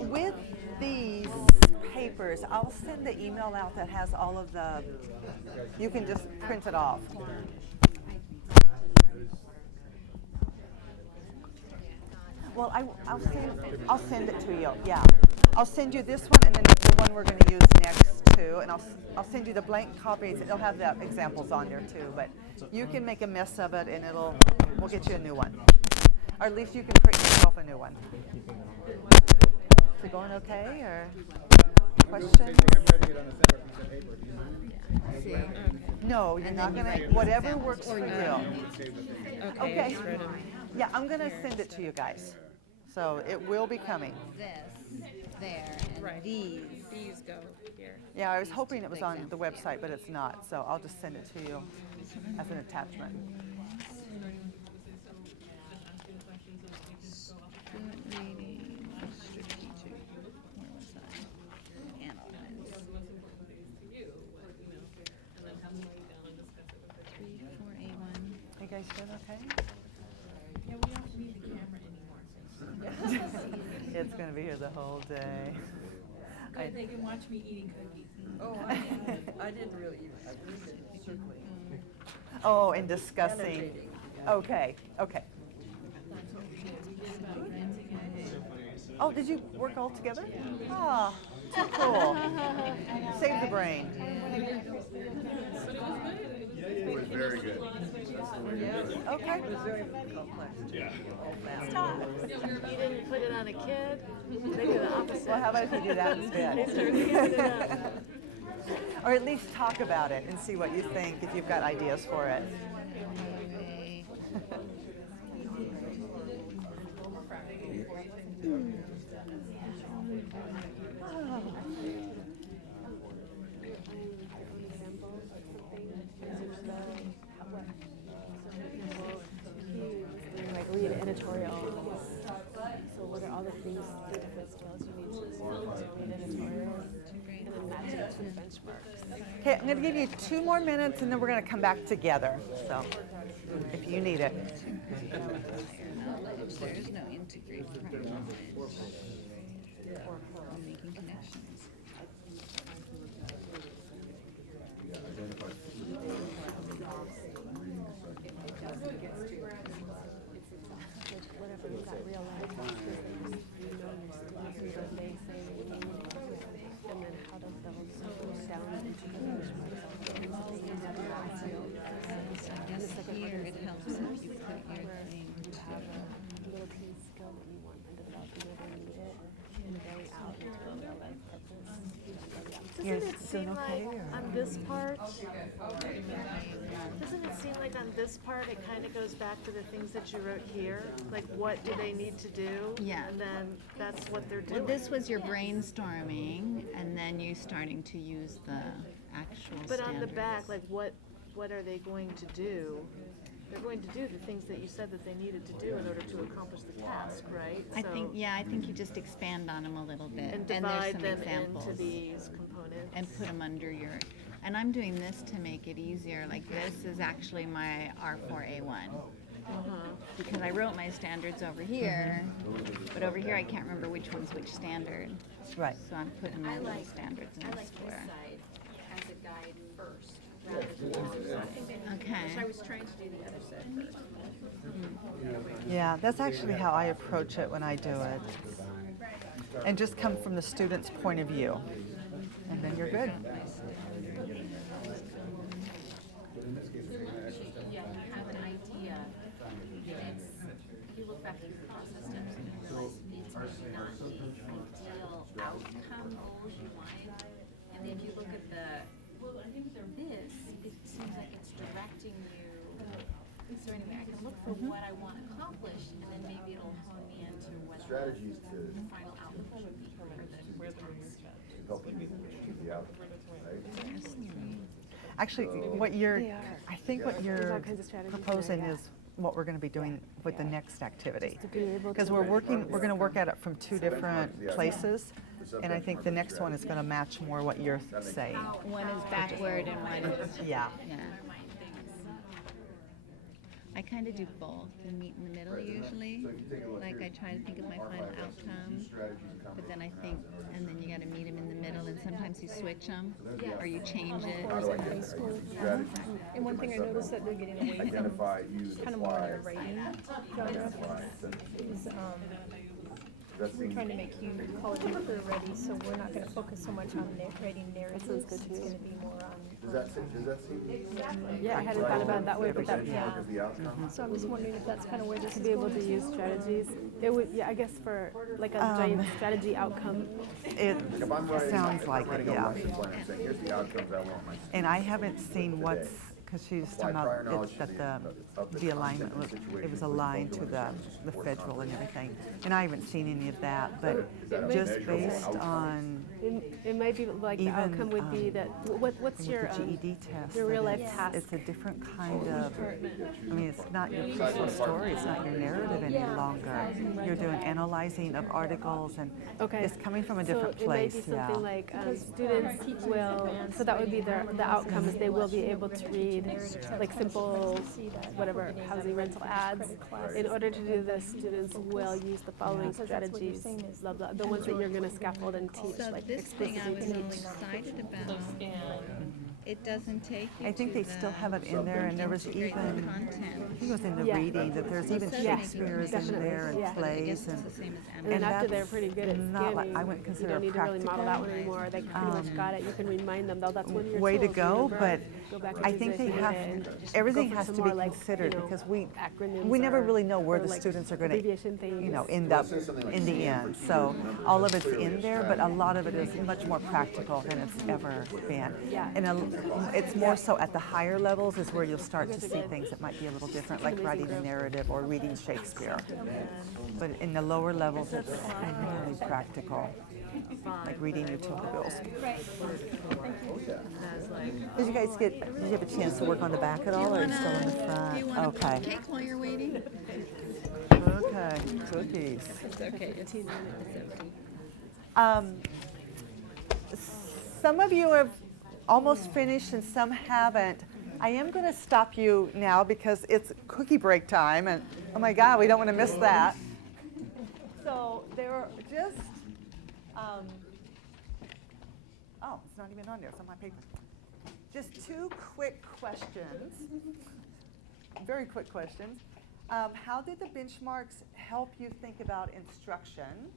With these papers, I'll send the email out that has all of the, you can just print it off. Well, I'll send it to you, yeah. I'll send you this one and then the one we're going to use next too, and I'll send you the blank copies. It'll have the examples on there too, but you can make a mess of it and we'll get you a new one. Or at least you can print yourself a new one. Is it going okay, or questions? No, you're not going to, whatever works for you. Okay. Yeah, I'm going to send it to you guys. So it will be coming. This, there, and these. These go here. Yeah, I was hoping it was on the website, but it's not. So I'll just send it to you as an attachment. Student reading, strategic, where was that? Analyze. 3, 4, A1. You guys doing okay? Yeah, we don't need the camera anymore. It's going to be here the whole day. Good, they can watch me eating cookies. Oh, I didn't really eat it. I believe in circling. Oh, and discussing. Annotating. Okay, okay. Oh, did you work all together? Ah, too cool. Save the brain. It was very good. Okay. It was very complex. Yeah. Stop. You didn't put it on a kid? They do the opposite. Well, how about if you do that They start instead? mixing it up. Or at least talk about it and see what you think if you've got ideas for it. Like read editorials. So what are all the things, the different skills you need to read editorials and then match it to benchmarks? Okay, I'm going to give you 2 more minutes and then we're going to come back together. So, if you need it. Knowledge. There is no integrate prior knowledge. I'm making connections. Whatever you got real life experience, you know your students and what they say you need, and then how to those down into the benchmarks of the things that they use every So just here, it helps if you put your thing you have a little teeny skill that you want them to develop and they need it and very out into a real life purpose. Yours Doesn't it seem doing okay, like or- on this part, doesn't it seem like on this part it kind of goes back to the things that you wrote here? Like what do they need to do? Yeah. And then that's what they're doing. Well, this was your brainstorming, and then you starting to use the actual But on the standards. back, like what are they going to do? They're going to do the things that you said that they needed to do in order to accomplish the task, right? I think you just expand on them a little bit, And there's divide some them examples, into these components. and put them under your. And I'm doing this to make it easier. Like this is actually my R4A1 because I wrote my standards over here, but over here I can't remember which one's which standard. Right. So I'm putting my little standards in I the like this square. side as a guide first, rather than the other side. Okay. I was trying to do the other side first. Yeah, that's actually how I approach it when I do it. And just come from the student's point of view. And then you're good. Yeah, you have an idea. You look back through the process steps and you realize it's maybe not the ideal outcome goals you wanted. And then you look at this, it seems like it's directing you. So anyway, I can look for what I want accomplished, and then maybe it'll hone me into what Strategies to the final outcome should be for the task. help you achieve the outcome, right? Actually, what you're, They are. I think what There's you're all kinds of strategies in proposing there, is what we're going to be doing with the next activity. To be able Because to we're going to work at it from 2 different places. And I think the next one is going to match more what you're saying. One is backward and one is Yeah. yeah. I kind of do both and meet in the middle usually. Like I try to think of my final outcome, but then I think, and then you got to meet them in the middle, and sometimes you switch them or you change it. How do I get strategies? And one thing I noticed that they're getting away from, Identify, use, kind of more apply. in the writing genre, is That we're seems trying to make you college and career ready, so we're not gonna focus so much on writing narratives. It's gonna be more on. Does that seem? Yeah, I hadn't thought about it that way, but that, Benchmark is the outcome? So I'm just wondering if that's kind of where this To is be able going. to use strategies, it would, yeah, I guess for like a giant strategy outcome. It If I'm writing, sounds if like I'm it, writing a yeah. lesson plan, I'm saying, here's the outcomes I want my students. And I haven't seen what's, because she was Apply talking prior about knowledge it's to that of the alignment was, content and it was situation aligned with to fulfilling the support federal and content. everything. And I haven't seen any of that, but Is that a just measurable based outcome? on It might be like the even, outcome would be that, what's with your, the GED test. your that real life it's- task? It's a different kind of, I mean, it's not your personal story, it's not your narrative any longer. You're doing analyzing of articles and Okay. it's coming from a different So place, it might be yeah. something like students will, so that would be the outcome is they will be able to read like simple, whatever, housing rental ads. In order to do this, students will use the following strategies, blah, blah, the ones that you're gonna scaffold and teach, So like this thing I explicitly was teach. all excited about, it doesn't take you I think to they still the have it in there and there was integrate the even, content. I think it was in the Yeah. reading, that there's even Instead of making Shakespeare's in definitely, there and yeah. I guess plays it's and. the same as And then Amazon. after they're pretty good at not like- scanning, I wouldn't you consider don't it need to really model that one practical. anymore, they pretty much got it, you can remind them, though, that's one of your Way to tools, go, remember? but Go back and I use think it they if you have, need it, and just everything go for has some to be more, like, considered you know, because we acronyms never or- really know where or, the like, students are going abbreviation to, end Well, up say something like in the Stanford end. Key So Remember all is of it's clearly in a there, but a strategy. lot of it is much more practical than it's ever been. Yeah. And it's more so at the higher levels is where you'll start to see things that might be a little different, like writing a narrative or reading Shakespeare. But in the lower levels, it's really practical, like reading utility bills. Did you guys did you have a chance to work on the back at all, or are you still in the Do you front? want a Okay. cake while you're waiting? Okay, cookies. It's okay. It's empty. Some of you have almost finished and some haven't. I am going to stop you now because it's cookie break time, and oh my God, we don't want to miss that. So there are just, oh, it's not even on there, it's on my paper. Just two quick questions, very quick questions. How did the benchmarks help you think about instruction?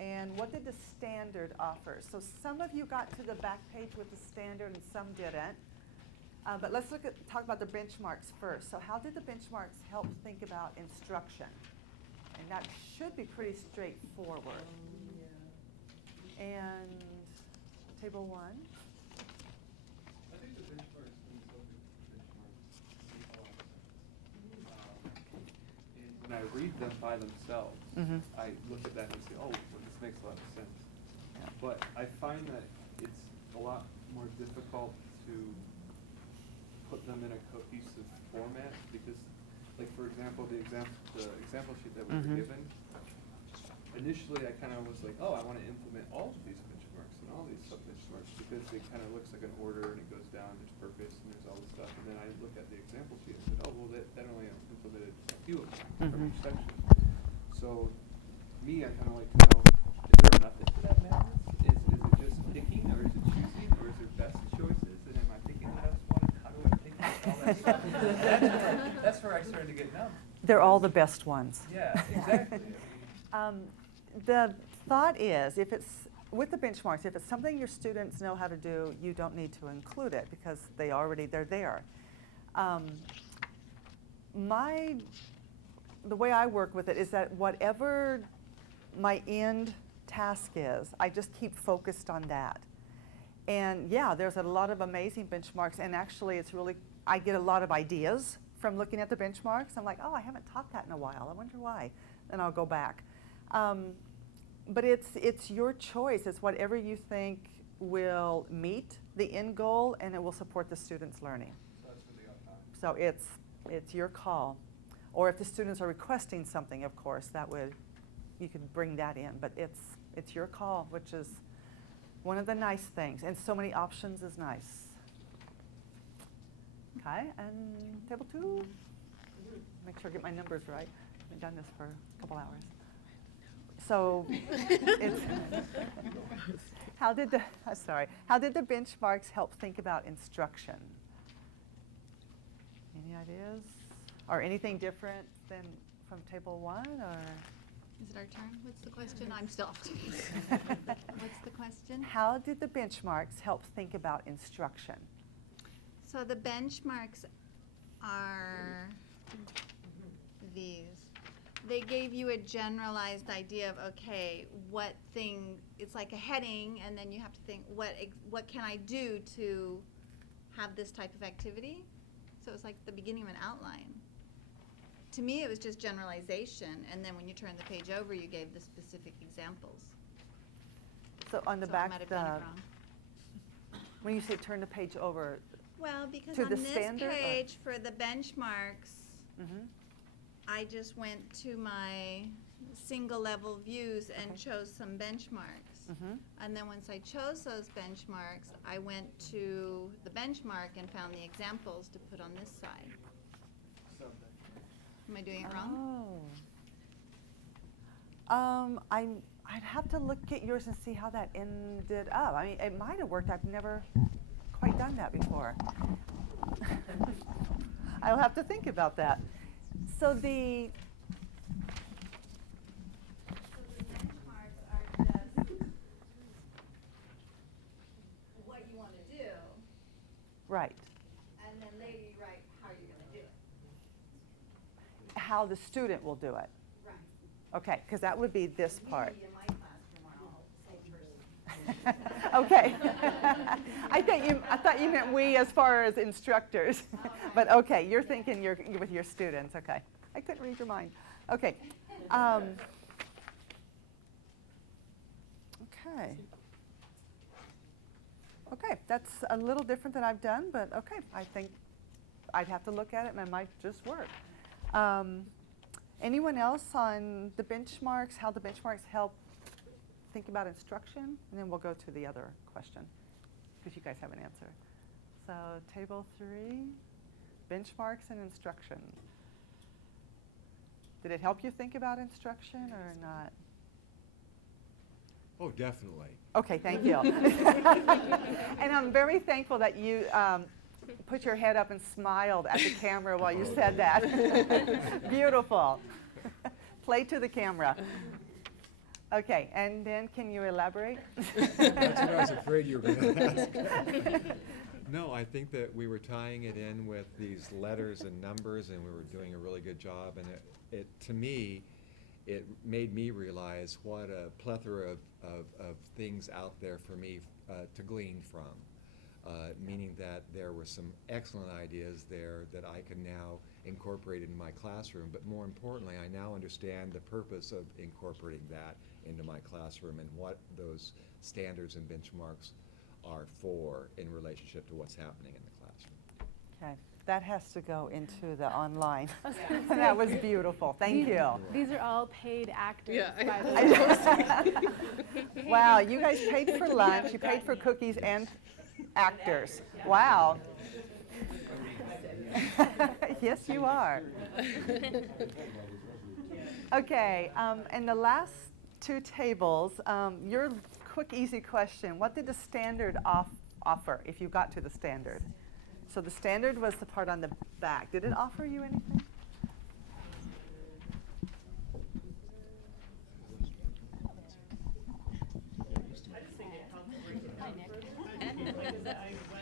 And what did the standard offer? So some of you got to the back page with the standard and some didn't. But let's talk about the benchmarks first. So how did the benchmarks help think about instruction? And that should be pretty straightforward. And table one. I think the benchmarks themselves and when I read them by themselves, I look at that and say, oh, well, this makes a lot of sense. Yeah. But I find that it's a lot more difficult to put them in a cohesive format because, like for example, the example sheet that we were given, initially I kind of was like, oh, I want to implement all of these benchmarks and all these sub-benchmarks because it kind of looks like an order and it goes down, there's purpose and there's all this stuff. And then I look at the example sheet and said, oh, well, that only implemented a few of them from each section. So me, I kind of like to know, is there a method to that madness? Is it just picking or is it choosing or is there best choices? And am I picking the best one? How do I pick all that stuff? That's where I started to get numb. They're all the best ones. Yeah, exactly. The thought is, if it's with the benchmarks, if it's something your students know how to do, you don't need to include it because they're there. The way I work with it is that whatever my end task is, I just keep focused on that. And yeah, there's a lot of amazing benchmarks, and actually I get a lot of ideas from looking at the benchmarks. I'm like, oh, I haven't taught that in a while. I wonder why. And I'll go back. But it's your choice. It's whatever you think will meet the end goal and it will support the students' learning. So that's for the outcome. So it's your call. Or if the students are requesting something, of course, you could bring that in. But it's your call, which is one of the nice things. And so many options is nice. Okay, and table two. make sure I get my numbers right. I've done this for a couple hours. So, it's how did the benchmarks help think about instruction? Any ideas? Or anything different than from table 1, or? Is it our turn? What's the question? I'm still. What's the question? How did the benchmarks help think about instruction? So the benchmarks are these. They gave you a generalized idea of, okay, what thing, it's like a heading, and then you have to think, what can I do to have this type of activity? So it was like the beginning of an outline. To me, it was just generalization, and then when you turn the page over, you gave the specific examples. So on the So I back, might have done it wrong. when you say turn the page over, Well, because to on the this standard, or- page for the benchmarks, mhm. I just went to my single level views and Okay. chose some benchmarks. Mhm. And then once I chose those benchmarks, I went to the benchmark and found the examples to put on this side. Am I doing it wrong? Oh. I'd have to look at yours and see how that ended up. I mean, it might have worked. I've never quite done that before. I'll have to think about that. So the benchmarks are just what you want to do, right, and then later you write how you're going to do it. how the student will do it. Right. Okay, because that would be this part. Me in my classroom are all the same person. Okay. I thought you meant we as far as instructors. But okay, you're thinking you're with your students. Okay. I couldn't read your mind. Okay. Okay. Okay, that's a little different than I've done, but okay. I think I'd have to look at it and it might just work. Anyone else on the benchmarks, how the benchmarks help think about instruction? And then we'll go to the other question, because you guys have an answer. So table 3, benchmarks and instruction. Did it help you think about instruction or not? Oh, definitely. Okay, thank you. And I'm very thankful that you put your head up and smiled at the camera while you said that. Beautiful. Play to the camera. Okay, and then can you elaborate? That's what I was afraid you were going to ask. No, I think that we were tying it in with these letters and numbers, and we were doing a really good job. And it to me, it made me realize what a plethora of things out there for me to glean from. Meaning that there were some excellent ideas there that I can now incorporate in my classroom. But more importantly, I now understand the purpose of incorporating that into my classroom and what those standards and benchmarks are for in relationship to what's happening in the classroom. Okay, that has to go into the online. I was gonna say, That was beautiful. Thank you. These are all paid actors, Yeah, by the I way. know. Wow, you guys paid for lunch, you paid for cookies and actors. Wow. Yes, you are. Okay, and the last 2 tables, your quick, easy question. What did the standard offer if you got to the standard? So the standard was the part on the back. Did it offer you anything?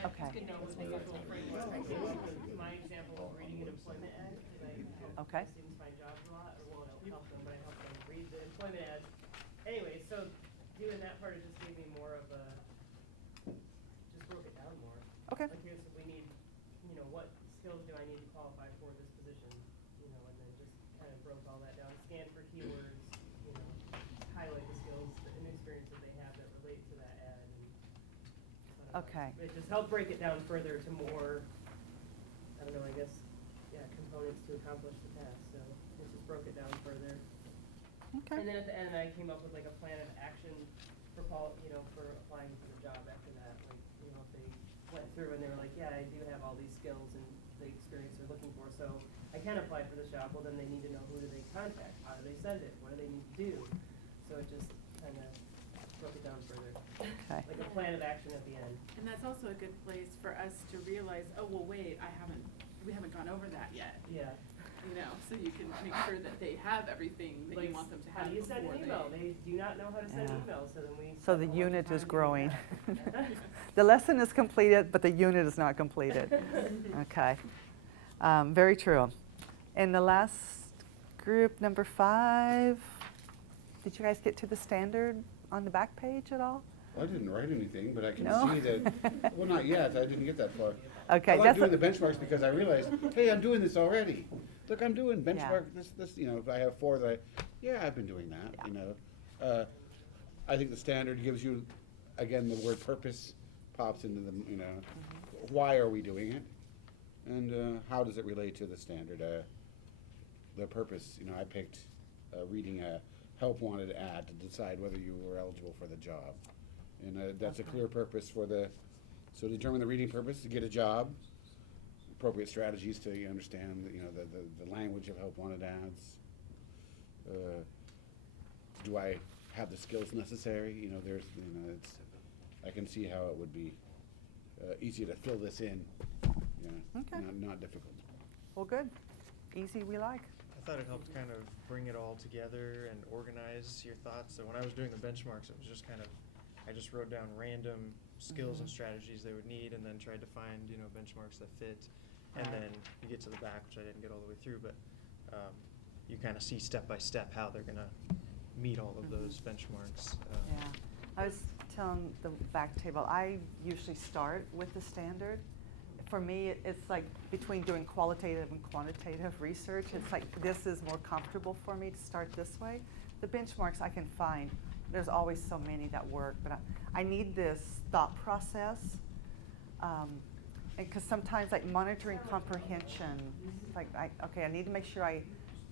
Okay. My example of reading an employment ad, Okay. students find jobs a lot, or well, I don't help them, but I help them read the employment ads. Anyway, so doing that part, it just gave me more of a, just broke it down more. Okay. Like here's, we need, what skills do I need to qualify for this position, and then just kind of broke all that down, scan for keywords, highlight the skills and experience that they have that relate to that ad. And Okay. it just helped break it down further to more, I don't know, I guess, components to accomplish the task. So it just broke it down further. Okay. And then at the end, I came up with like a plan of action for for applying for the job after that. Like, if they went through and they were like, yeah, I do have all these skills and the experience they're looking for. So I can apply for this job, well, then they need to know who do they contact, how do they send it, what do they need to do? So it just kind of broke it down further. Okay. Like a plan of action at the end. And that's also a good place for us to realize, oh, well, wait, we haven't gone over that yet. Yeah. You know, so you can make sure that they have everything that you Like, want them to how have do you send before an email? They do not know how to send Yeah. emails, so then we. So spend the a lot of unit time is doing growing. that. The lesson is completed, but the unit is not completed. Okay. Very true. And the last group, number 5, did you guys get to the standard on the back page at all? I didn't write anything, but I can No? see that, well, not yet, I didn't get that far. Okay, I like that's doing a- the benchmarks because I realized, hey, I'm doing this already. Look, I'm doing benchmark, this, you know, if I have 4 that I've been doing that, you know. I think the standard gives you, again, the word purpose pops into the, you know, why are we doing it? And how does it relate to the standard? The purpose, you know, I picked reading a help wanted ad to decide whether you were eligible for the job. And that's a clear purpose for so determine the reading purpose, to get a job, appropriate strategies to understand, you know, the language of help wanted ads. Do I have the skills necessary? You know, I can see how it would be easy to fill this in, you know, Okay. not difficult. Well, good. Easy we like. I thought it helped kind of bring it all together and organize your thoughts. So when I was doing the benchmarks, it was just kind of, I just wrote down random skills and strategies they would need, and then tried to find, you know, benchmarks that fit. And Right. then you get to the back, which I didn't get all the way through, but you kind of see step by step how they're gonna meet all of those benchmarks. Yeah. I was telling the back table, I usually start with the standard. For me, it's like between doing qualitative and quantitative research, it's like this is more comfortable for me to start this way. The benchmarks I can find, there's always so many that work, but I need this thought process. Because sometimes like monitoring comprehension, it's like, I need to make sure I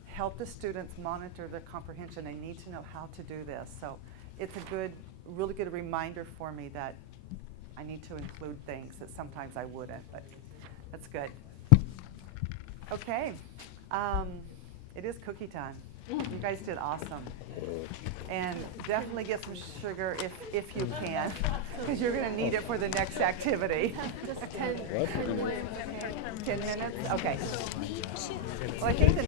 help the students monitor their comprehension. They need to know how to do this. So it's a really good reminder for me that I need to include things that sometimes I wouldn't, but that's good. Okay, it is cookie time. You guys did awesome. And definitely get some sugar if you can, because you're gonna need it for the next activity. Just 10 Well, 10 minutes? Okay. Well, I think the